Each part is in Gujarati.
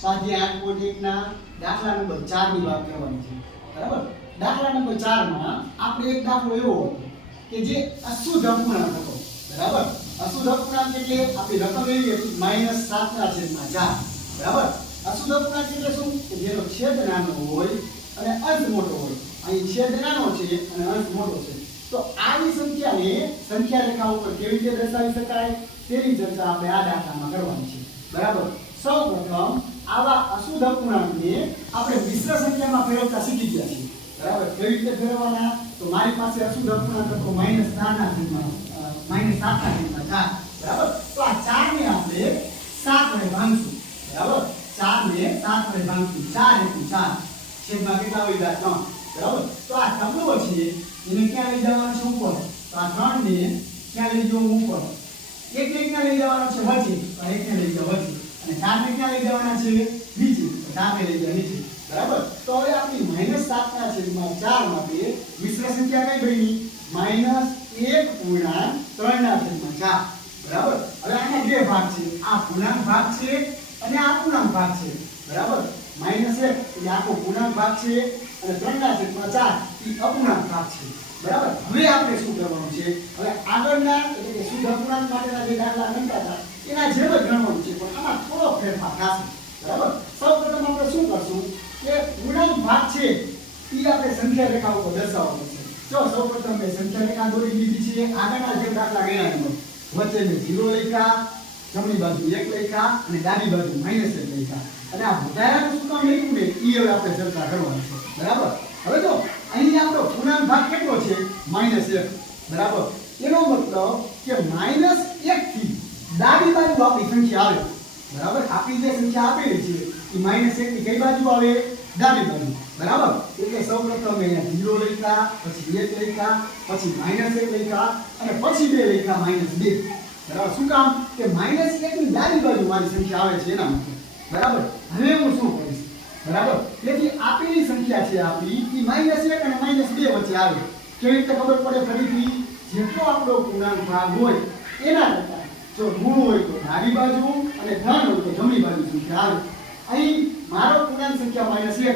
સ્વાધ્યાય 8.1 ના દાખલા નંબર 4 ની વાત કરવાની છે બરાબર। દાખલા નંબર 4 માં આપણે એક દાખલો એવો હતો કે જે અશુદ્ધ અપૂર્ણાંક હતો બરાબર। અશુદ્ધ અપૂર્ણાંક એટલે આપણી રકમ એવી હતી -7/4 બરાબર। અશુદ્ધ અપૂર્ણાંક એટલે શું કે જેનો છેદ નાનો હોય અને અંશ મોટો હોય। અહીં છેદ નાનો છે અને અંશ મોટો છે, તો આવી સંખ્યાને સંખ્યા રેખા ઉપર કેવી રીતે દર્શાવી શકાય તેની ચર્ચા આપણે આ દાખલામાં કરવાની છે બરાબર। સૌપ્રથમ આવા અશુદ્ધ અપૂર્ણાંકને આપણે મિશ્ર સંખ્યામાં ફેરવતા શીખી ગયા છીએ બરાબર। કેવી રીતે ફેરવવાના? તો મારી પાસે અશુદ્ધ અપૂર્ણાંક હતો -7/4 બરાબર। તો આ 4 ને આપણે 7 વડે ભાંગશું બરાબર। 4 ને 7 વડે ભાંગશું, 4 * 4 છેદમાં કેટલા હોય? 3 બરાબર। તો આ તબલો છે એને ક્યાં લઈ જવાનો છે? ઉપર। તો આ 3 ને ક્યાં લઈ જવું? ઉપર। 1 ને ક્યાં લઈ જવાનો છે? વચ્ચે। તો 1 ને લઈ જાવ વચ્ચે, અને 4 ને ક્યાં લઈ જવાના છે? નીચે। તો 4 ને લઈ જાવ નીચે બરાબર। તો હવે આપણી -7/4 માટે મિશ્ર સંખ્યા કઈ બની? -1/3/4 બરાબર। હવે આના બે ભાગ છે, આ પૂર્ણાંક ભાગ છે અને આ અપૂર્ણાંક ભાગ છે બરાબર। -1 એટલે આખો પૂર્ણાંક ભાગ છે અને 3/4 એ અપૂર્ણાંક ભાગ છે બરાબર। હવે આપણે શું કરવાનું છે? હવે આગળના એટલે કે શુદ્ધ અપૂર્ણાંક માટેના જે દાખલા ગણતા હતા એના જેમ જ ગણવાનું છે, પણ આમાં થોડો ફેરફાર થશે બરાબર। સૌપ્રથમ આપણે શું કરશું કે પૂર્ણાંક ભાગ છે એ આપણે સંખ્યા રેખા ઉપર દર્શાવવાનો છે। જો સૌપ્રથમ મેં સંખ્યા રેખા દોરી લીધી છે, આગળના જે દાખલા ગણ્યા એમાં વચ્ચે મેં 0 લખ્યા, જમણી બાજુ 1 લખ્યા અને ડાબી બાજુ -1 લખ્યા, અને આ વધારાનું શું કામ લખ્યું ને એ હવે આપણે ચર્ચા કરવાની છે બરાબર। હવે જો અહીં આપણો પૂર્ણાંક ભાગ કેટલો છે? -1 બરાબર। એનો મતલબ કે -1 થી ડાબી બાજુ આપણી સંખ્યા આવે બરાબર। આપણી જે સંખ્યા આપેલી છે એ -1 ની કઈ બાજુ આવે? ડાબી બાજુ બરાબર। એટલે સૌપ્રથમ અહીંયા 0 લખ્યા, પછી 1 લખ્યા, પછી -1 લખ્યા અને પછી 2 લખ્યા -2 બરાબર। શું કામ? કે -1 ની ડાબી બાજુ મારી સંખ્યા આવે છે એના માટે બરાબર। હવે હું શું કરીશ બરાબર? તેથી આપેલી સંખ્યા છે આપણી એ -1 અને -2 વચ્ચે આવે। કેવી રીતે ખબર પડે? ફરીથી જેટલો આપણો પૂર્ણાંક ભાગ હોય એના કરતા જો ઋણ હોય તો ડાબી બાજુ અને ધન હોય તો જમણી બાજુ સંખ્યા આવે। અહીં મારો પૂર્ણાંક સંખ્યા -1 હતી,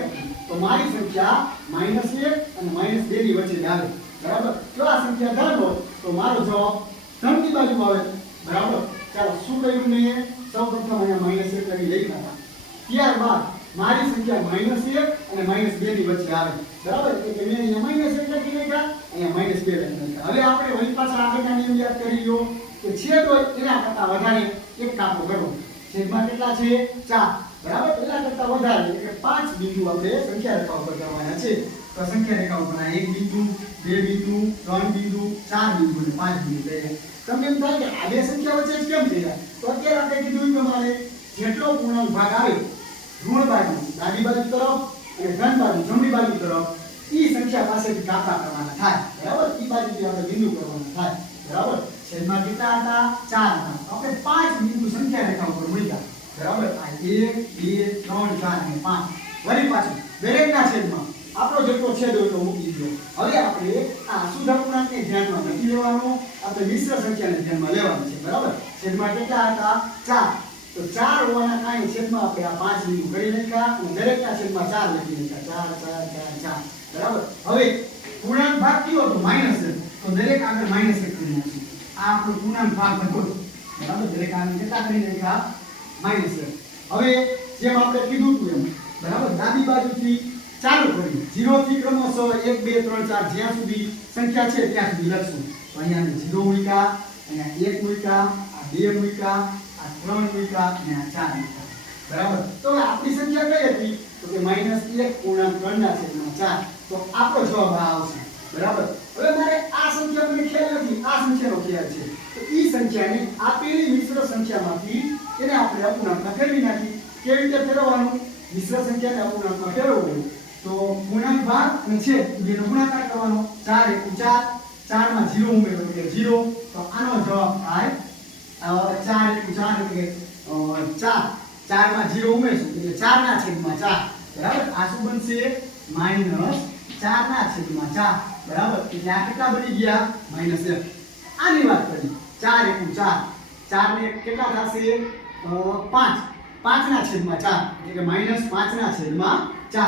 તો મારી સંખ્યા -1 અને -2 ની વચ્ચે જ આવે બરાબર। જો આ સંખ્યા ધન હોય તો મારો જવાબ ધનની બાજુ આવે બરાબર। ચાલો શું કર્યું મેં? સૌપ્રથમ અહીંયા -1 કરી લખ્યા હતા, ત્યારબાદ મારી સંખ્યા -1 અને -2 ની વચ્ચે આવે બરાબર। એટલે કે મેં અહીંયા -1 લખી નાખ્યા, અહીંયા -2 લખી નાખ્યા। હવે આપણે વળી પાછા આગળના નિયમ યાદ કરી લો કે છેદ હોય એના કરતા વધારે એક કાપો કરવો। છેદમાં કેટલા છે? 4 બરાબર। એના કરતા વધારે એટલે 5 બિંદુ આપણે સંખ્યા રેખા ઉપર કરવાના છે। તો સંખ્યા રેખા ઉપર 1 બિંદુ, 2 બિંદુ, 3 બિંદુ, 4 બિંદુ અને 5 બિંદુ થયા। તમને એમ થાય કે આ બે સંખ્યા વચ્ચે જ કેમ થયા? તો અત્યારે આપણે કીધું એ પ્રમાણે જેટલો પૂર્ણાંક ભાગ આવે ઋણ બાજુ ડાબી બાજુ તરફ અને ધન બાજુ જમણી બાજુ તરફ એ સંખ્યા પાસેથી કાપા કરવાના થાય બરાબર। એ બાજુથી આપણે બિંદુ કરવાના થાય બરાબર। છેદમાં કેટલા હતા? 4 હતા। આપણે 5 બિંદુ સંખ્યા રેખા ઉપર મૂક્યા બરાબર। આ 1 2 3 4 અને 5 વળી પાછું દરેકના છેદમાં આપણો જેટલો છેદ હોય તો મૂકી દીધો। હવે આપણે આ અશુદ્ધ અપૂર્ણાંકને ધ્યાનમાં નથી લેવાનો, આપણે મિશ્ર સંખ્યાને ધ્યાનમાં લેવાની છે બરાબર। છેદમાં કેટલા હતા? 4, તો 4 હોવાના કારણે છેદમાં આપણે આ 5 બિંદુ કરી નાખ્યા અને દરેકના છેદમાં 4 લખી નાખ્યા, 4 4 4 4 બરાબર। હવે પૂર્ણાંક ભાગ કયો હતો? -1, તો દરેક આગળ -1 કરી નાખીશું। આ આપણો પૂર્ણાંક ભાગ હતો બરાબર। દરેક આગળ કેટલા કરી નાખ્યા? -1। હવે જેમ આપણે કીધું હતું એમ બરાબર ડાબી બાજુથી ચાલુ કરી 0 થી ક્રમશઃ 1 2 3 4 જ્યાં સુધી સંખ્યા છે ત્યાં સુધી લખશું। તો અહીંયા 0 મૂક્યા, અહીંયા 1 મૂક્યા, આ 2 મૂક્યા, આ 3 મૂક્યા અને આ 4 મૂક્યા બરાબર। તો આપણી સંખ્યા કઈ હતી? તો કે -1/3/4। તો આપણો જવાબ આ આવશે બરાબર। હવે મારે આ સંખ્યા મને ખ્યાલ નથી, આ સંખ્યાનો ખ્યાલ છે, તો ઈ સંખ્યાને આપેલી મિશ્ર સંખ્યામાંથી એને આપણે અપૂર્ણાંકમાં ફેરવી નાખી। કેવી રીતે ફેરવવાનું? મિશ્ર સંખ્યાને અપૂર્ણાંકમાં ફેરવવું તો પૂર્ણાંક ભાગ અને છેદ બેનો ગુણાકાર કરવાનો। 4 * 4 4 માં 0 ઉમેરો એટલે 0, તો આનો જવાબ થાય 4 * 4 એટલે 4 4 માં 0 ઉમેરશું એટલે 4 ના છેદમાં 4 બરાબર। આ શું બનશે? -4 ના છેદમાં 4 બરાબર। એટલે આ કેટલા બની ગયા? -1। આની વાત કરી 4 * 4 4 ને કેટલા થશે? 5 5 ના છેદમાં 4 એટલે કે -5 ના છેદમાં 4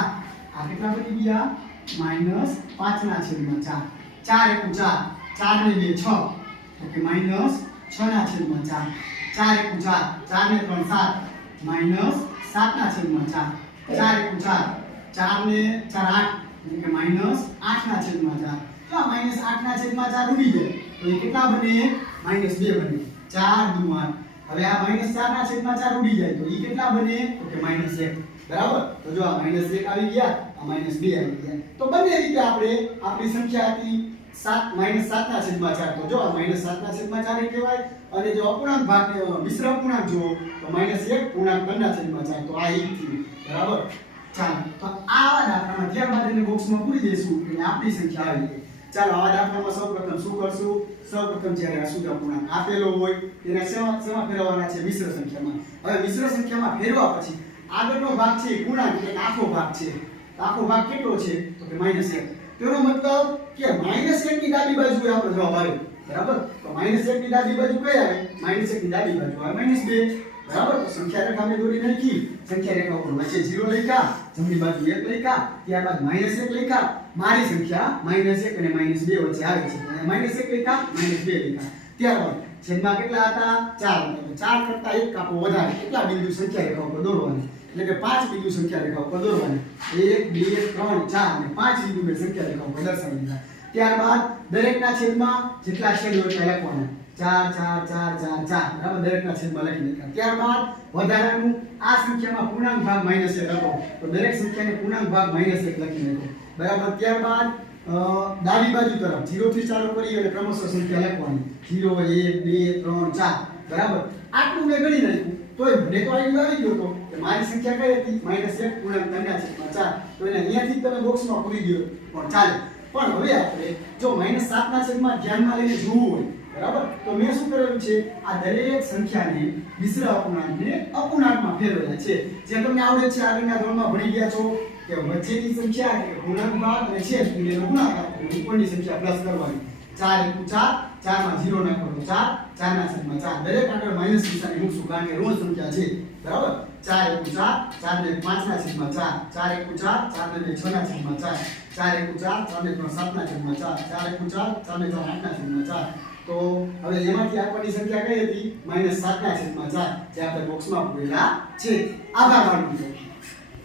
આ કેટલા બની ગયા -5 ના છેદમાં 4 4 એકુ 4 4 ને 2 6 તો કે -6 ના છેદમાં 4 4 એકુ 4 4 ને 3 7 -7 ના છેદમાં 4 4 એકુ 4 4 ને 4 8 એટલે કે -8 ના છેદમાં 4 તો આ -8 ના છેદમાં 4 ઉડી જાય તો એ કેટલા બને -2 બને 4 દુ 8 હવે આ -4 ના છેદમાં 4 ઉડી જાય તો એ કેટલા બને તો કે -1 બરાબર તો જો આ -1 આવી ગયા આ -2 આવી ગયા તો બંને રીતે આપણે આપણી સંખ્યા હતી 7 -7 ના છેદમાં 4 તો જો આ -7 ના છેદમાં 4 એ કહેવાય અને જો અપૂર્ણાંક ભાગ મિશ્ર અપૂર્ણાંક જો તો -1 પૂર્ણાંક 3 ના છેદમાં 4 તો આ 1 થયું બરાબર ચાલો તો આવા દાખલામાં ત્યારબાદ એને બોક્સમાં પૂરી દઈશું એટલે આપણી સંખ્યા આવી ગઈ ચાલો આવા દાખલામાં સૌપ્રથમ શું કરશું સૌપ્રથમ જ્યારે અશુદ્ધ અપૂર્ણાંક આપેલો હોય તેને શેમાં ફેરવવાના છે મિશ્ર સંખ્યામાં હવે મિશ્ર સંખ્યામાં ફેરવા પછી આગળનો ભાગ છે એ પૂર્ણાંક એટલે આખો ભાગ છે આખો ભાગ કેટલો છે તો કે -1 તેનો મતલબ કે -1 ની ડાબી બાજુએ આપણો જવાબ આવે બરાબર તો -1 ની ડાબી બાજુ કઈ આવે -1 ની ડાબી બાજુ આવે -2 બરાબર તો સંખ્યા રેખા મેં દોરી નાખી સંખ્યા રેખા ઉપર વચ્ચે 0 લખ્યા જમણી બાજુ 1 લખ્યા ત્યારબાદ -1 લખ્યા મારી સંખ્યા -1 અને -2 વચ્ચે આવે છે -1 લખ્યા -2 લખ્યા ત્યારબાદ છેદમાં કેટલા હતા 4 હતા 4 કરતા 1 કાપો વધારે કેટલા બિંદુ સંખ્યા રેખા ઉપર દોરવાની એટલે કે 5 બિંદુ સંખ્યા રેખા ઉપર દોરવાની 1 2 3 4 અને 5 બિંદુ મેં સંખ્યા રેખા ઉપર દર્શાવી દીધા ત્યારબાદ દરેકના છેદમાં જેટલા છેદ હોય એટલા લખવાના 4 4 4 4 4 બરાબર દરેકના છેદમાં લખી નાખ્યા ત્યારબાદ વધારાનું આ સંખ્યામાં પૂર્ણાંક ભાગ -1 હતો તો દરેક સંખ્યાને પૂર્ણાંક ભાગ -1 લખી નાખ્યો બરાબર ત્યારબાદ ડાબી બાજુ તરફ 0 થી ચાલુ કરી અને ક્રમશઃ સંખ્યા લખવાની 0 1 2 3 4 બરાબર આટલું મેં ગણી નાખ્યું તોય મને તો આવી ગયો તો કે મારી સંખ્યા કઈ હતી -1 પૂર્ણાંક 3 ના છેદમાં 4 તો એને અહીંયાથી તમે બોક્સમાં પૂરી દો પણ ચાલે પણ હવે આપણે જો -7 ના છેદમાં ધ્યાનમાં લઈને જોવું હોય બરાબર તો મેં શું કરેલું છે આ દરેક સંખ્યાને મિશ્ર અપૂર્ણાંકને અપૂર્ણાંકમાં ફેરવેલા છે જે તમને આવડે છે આગળના ધોરણમાં ભણી ગયા છો કે વચ્ચેની સંખ્યા કે પૂર્ણાંક ભાગ અને છેદ એનો ગુણાકાર ઉપરની સંખ્યા પ્લસ કરવાની 4 એકુ 4 4 માં 0 નાખો તો 4 4 ના છેદમાં 4 દરેક આગળ માઈનસ નિશાની મૂકશું કારણ કે ઋણ સંખ્યા છે બરાબર 4 એકુ 4 4 ને 5 ના છેદમાં 4 4 એકુ 4 4 ને 6 ના છેદમાં 4 4 એકુ 4 4 ને 3 7 ના છેદમાં 4 4 એકુ 4 4 ને 3 8 ના છેદમાં 4 તો હવે એમાંથી આપણની સંખ્યા કઈ હતી -7 ના છેદમાં 4 જે આપણે બોક્સમાં પૂરેલા છે આભાર માનું છું